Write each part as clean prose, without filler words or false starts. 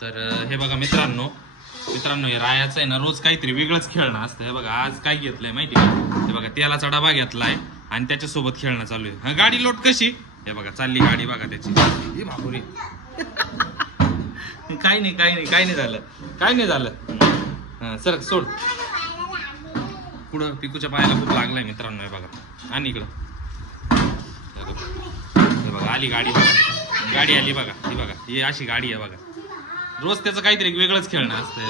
तर हे बघा मित्रांनो हे रायाचं आहे ना रोज काहीतरी वेगळंच खेळणं असतं. हे बघा आज काय घेतलंय माहिती का? हे बघा तेलाचा डबा घेतलाय आणि त्याच्यासोबत खेळणं चालू आहे. गाडी लोट कशी हे बघा चालली गाडी बघा त्याची. हे बापुरे काही नाही झालं. हा सर सोड. पुढं पिकूच्या पायाला खूप लागलाय मित्रांनो. हे बघा आणि इकडं हे बघा आली गाडी बघा. गाडी आली बघा. ही बघा ही अशी गाडी आहे बघा. रोज त्याचं काहीतरी वेगळंच खेळणं असतं.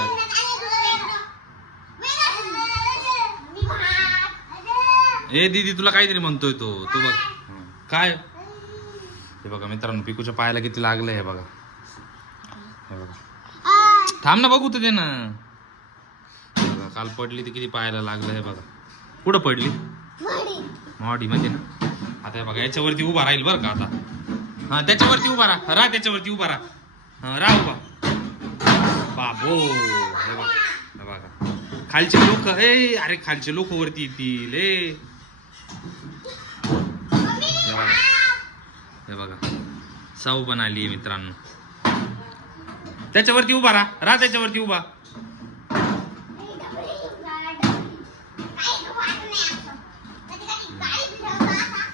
ए दीदी तुला काहीतरी म्हणतोय तो बघ काय. हे बघा मित्रांनो पिकूच्या पायाला किती लागलंय. हे बघा थांब ना बघू तर ते ना. काल पडली ती किती पायाला लागलं. हे बघा कुठं पडली मॉडी मध्ये ना. आता हे बघा याच्यावरती उभा राहील बरं का आता. हा त्याच्यावरती उभा राहा त्याच्यावरती उभा राहा उभा बाबो. हे बघा खालचे लोक अरे खालचे लोक वरती येतील. हे बघा साऊ पण आली मित्रांनो. त्याच्यावरती उभा राहा त्याच्यावरती उभा.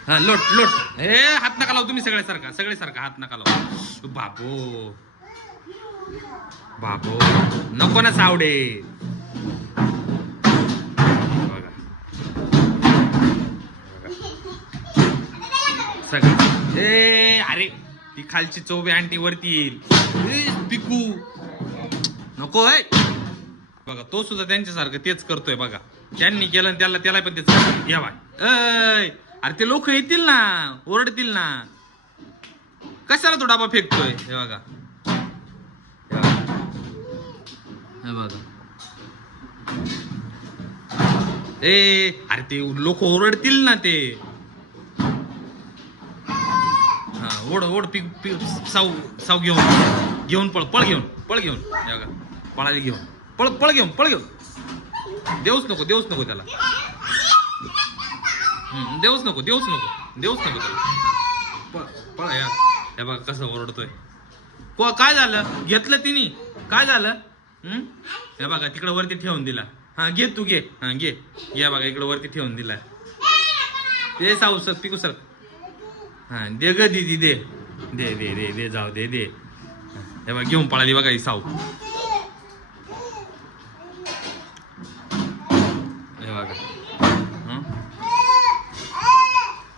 हा लोट हे हात नका लावू तुम्ही सगळे सारखा हात नका लावू. बाबो नको ना सावडे. सगळं अरे ती खालची चौबे आंटी वरती येईल. पिकू नको बघा तो सुद्धा त्यांच्यासारखं तेच करतोय बघा. त्यांनी केलं त्याला पण तेच घ्या बाय. अरे ते लोक येतील ना ओरडतील ना. कशाला तो डाबा फेकतोय. हे बघा अरे ते लोक ओरडतील ना ते. हा ओढ साऊ घेऊन पळ घेऊन पळाली घेऊन पळ घेऊन देऊच नको त्याला. देऊच नको त्याला. पळ यार. हे बघा कसं ओरडतोय. काय झालं घेतलं तिने काय झालं. हे बघा तिकडे वरती ठेवून दिला. हा घे तू घे. हा घे बघा इकडे वरती ठेवून दिला. ते साऊ सर पिकू सर. हा दे ग दीदी दे जाऊ दे. हे बघा घेऊन पळाली बघा ही साऊ. हे बघा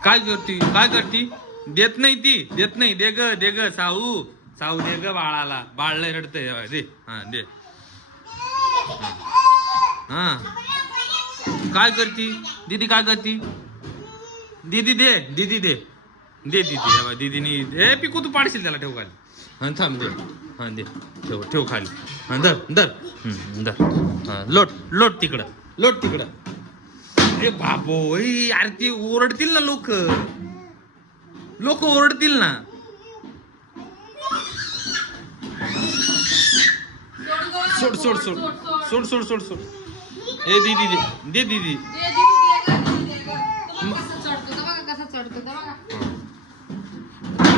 काय करती. देत नाही दे ग साऊ दे ग बाळाला. बाळ लय रडतंय दे. हा दे. हा काय करती दीदी काय करती. दीदी दे दीदीनी पिकू तू पाडशील त्याला. ठेव खाली. हा थांब दे. हा दे ठेव खाली. हा धर हा लोट तिकडं. अरे बाबो अरे ते ओरडतील ना लोक ओरडतील ना. सोड. ए दीदी दे दीदी.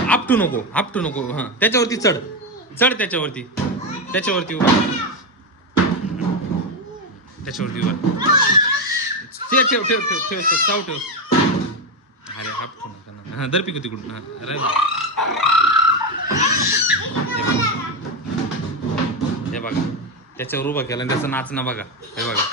आपटू नको. हा त्याच्यावरती चढ त्याच्यावरती उभा. ठेव साऊ ठेव. अरे आपटू नका. हा दर पिकू तिकडून. हे बघा त्याच्यावर उभा केला आणि त्याचं नाचणं बघा. हे बघा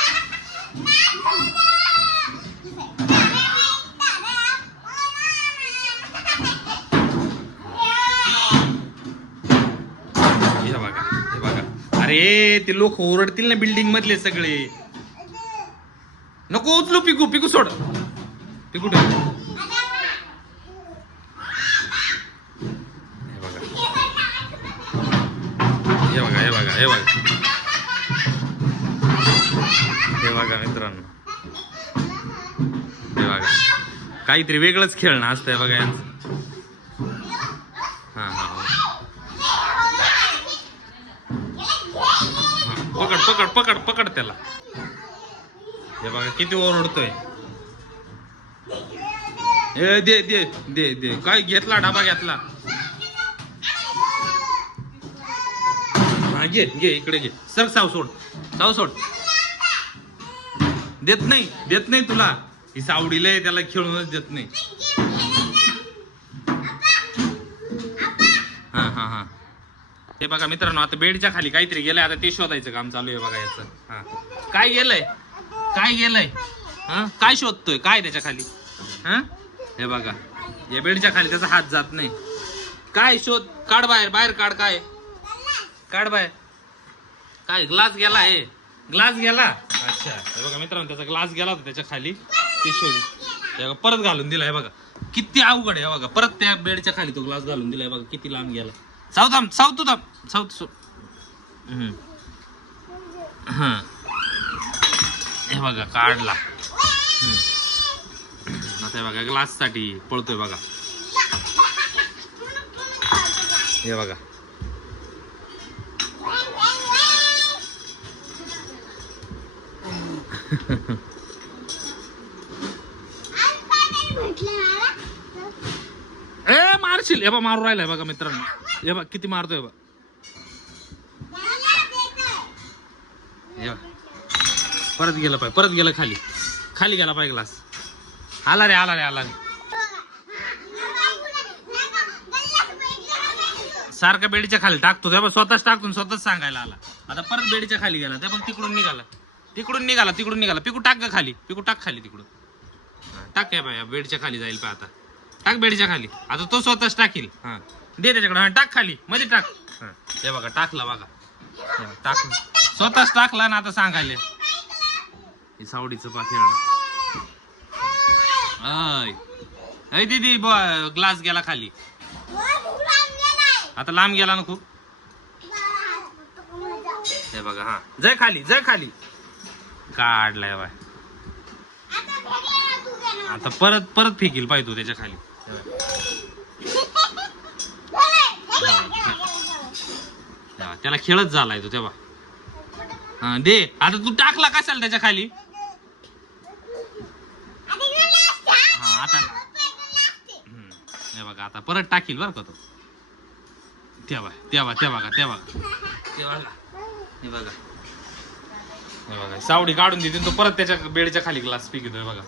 अरे ते लोक ओरडतील ना बिल्डिंग मधले सगळे. नको उचलू पिकू सोड. पिकू ठेव. हे बघा मित्रांनो. हे बघा काहीतरी वेगळंच खेळणं असतंय बघा यांचं. पकड त्याला. हे बघा किती ओरडतोय. दे काय घेतला डबा घेतला. हा घे घे इकडे घे सर साव सोड देत नाही तुला ही सावडीला आहे, त्याला खेळूनच देत नाही. हा हे बघा मित्रांनो, आता बेडच्या खाली काहीतरी गेलंय, आता ते शोधायचं काम चालू आहे बघा याचं. हा काय गेलंय हा काय शोधतोय काय त्याच्या खाली? हा हे बघा या बेडच्या खाली त्याचा हात जात नाही. काय शोध, काढ बाहेर काढ, काय काढ बाहेर. काय ग्लास गेला आहे, ग्लास गेला. अच्छा हे बघा मित्रांनो, त्याचा ग्लास गेला होता त्याच्या खाली, ते शोध परत घालून दिला. हे बघा किती अवघड आहे. बघा परत त्या बेडच्या खाली तो ग्लास घालून दिलाय. बघा किती लांब गेला. साऊथ हा हे बघा काढला. आता बघा ग्लास साठी पळतोय बघा. हे बघा ए मारशील. हे बघ मारू राहिलाय बघा मित्रांनो. हे बघ किती मारतोय बघ. परत गेलं पाहिजे, परत गेलं खाली गेला पाहिजे ग्लास. आला रे सारखा बेडीच्या खाली टाकतो. तेव्हा स्वतःच टाकतो, स्वतःच सांगायला आला. आता परत बेडीच्या खाली गेला. ते पण तिकडून निघाला. पिकू टाक ग खाली, टाक खाली तिकडून टाक. काय बाय बेडच्या खाली जाईल पाय. आता टाक बेडच्या खाली. आता तो स्वतःच टाकील. हा दे त्याच्याकडे. हा टाक खाली मध्ये टाक. हा हे बघा टाकला बघा. टाकलं स्वतःच टाकला ना. आता सांगायले हे सावडीचं पाखेळणं. अय दीदी ग्लास गेला खाली. आता लांब गेला ना खूप. हे बघा हा जाय खाली काढलाय बाय. आता परत फेकील पाहिजे तू त्याच्या खाली. त्याला खेळत झालाय तो तेव्हा. हा दे आता तू टाकला कशाला त्याच्या खाली. हा आता हे बघा आता परत टाकील बरं का तो. तेव्हा हे बघा सावडी काढून देते तो परत त्याच्या बेडच्या खाली ग्लास पिकतोय बघा.